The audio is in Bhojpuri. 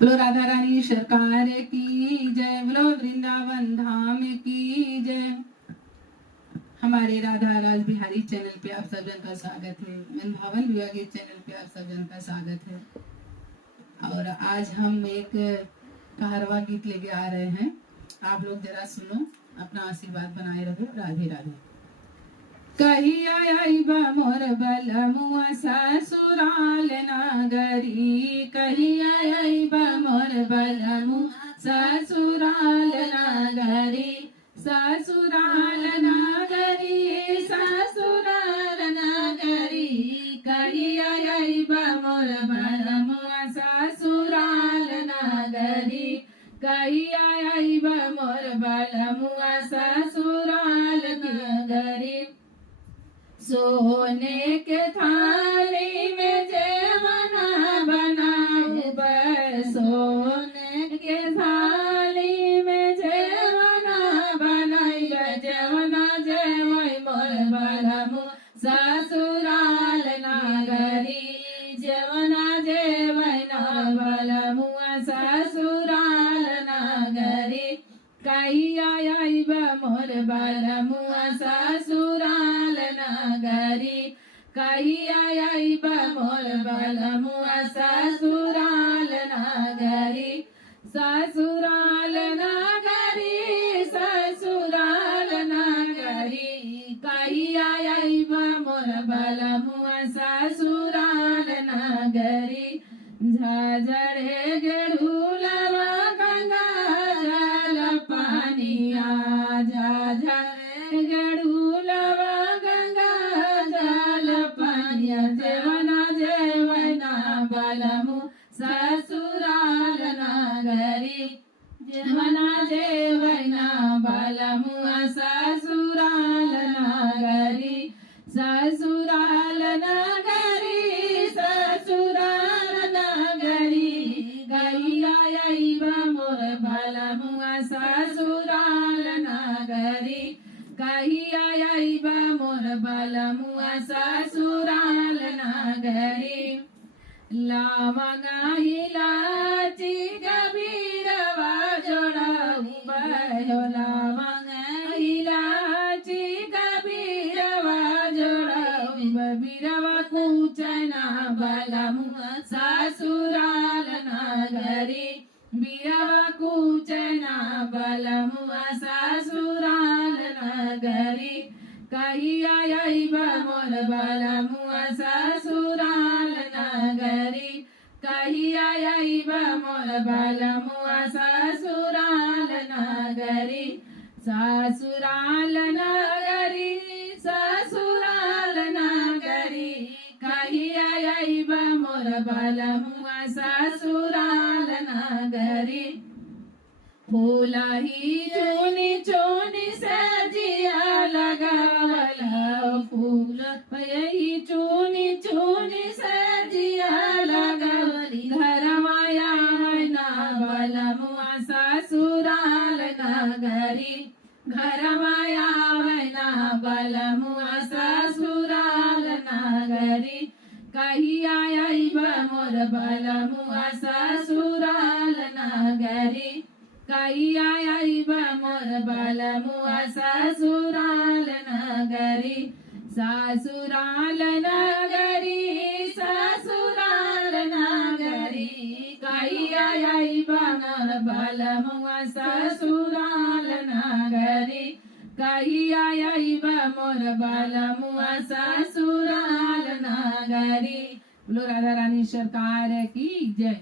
बोलो राधा रानी सरकार की जय, बोलो वृंदावन धाम की जय। हमारे राधा राज बिहारी चैनल पे आप सब जन का स्वागत है। मन भावन विवाह गीत चैनल पे आप सब जन का स्वागत है। और आज हम एक कारवा गीत लेके आ रहे हैं, आप लोग जरा सुनो, अपना आशीर्वाद बनाए रहो। राधे राधे। कही आईबा मोर बलमुआ ससुराल नगरी, कही आईबा मोर बलमुआ ससुराल नगरी, ससुराल नगरी, ससुराल नगरी, कही आईबा मोर बलमुआ ससुराल नगरी, कही आईबा मोर बलमुआ ससुराल नगरी। सोने के थाली में जेवना बनाए, सोने के थाली में जेवना बनाई, जेवना जेवई मोर बलमु ससुराल नगरी, जेवना जेवई बलमु ससुराल नगरी, कही आईबा मोर बलमुआ ससुराल नगरी, कही आईबा मोर बलमुआ ससुराल नगरी, ससुराल नगरी, ससुराल नगरी, कही आईबा मोर बलमुआ ससुराल नगरी। झझड़े गेड़ूलवा गंगा जल पानिया, झझड़े गेड़ूलवा गंगा जल पानिया, जेवना जेवना बलमु ससुराल नगरी, जेवना जेवना बलमुआ ससुराल नगरी, ससुराल नगरी, ससुराल नगरी, कही आईबा मोर बलमुआ ससुराल नगरी, कही आईबा मोर बलमुआ ससुराल नगरी। लवंगा इलाची कबीरवा जोड़ऊ भयो, लवंगा इलाची कबीरवा जोड़ऊ, बीरवा कुचना बलमुआ ससुराल नगरी, बीरवा कुचना बलमुआ ससुराल नगरी, कही आईबा मोर बलमुआ ससुराल नगरी, कही आईबा मोर बलमुआ ससुराल नगरी, ससुराल नगरी, ससुराल नगरी, कही आईबा मोर बलमुआ ससुराल नगरी। फूलही चोनी चोनी सजिया लगावला, फूल यही चोनी चोनी सजिया लगावली, घरमाया ना बलमुआ ससुराल नगरी, घरमाया ना बलमुआ ससुराल नगरी, कही आईबा मोर बलमुआ ससुराल नगरी, कही आईबा मोर बलमुआ ससुराल नगरी, ससुराल नगरी, ससुराल नगरी, कही आईबा मोर बलमुआ ससुराल नगरी, कही आईबा मोर बलमुआ ससुराल नगरी। बोलो राधा रानी सरकार की जय।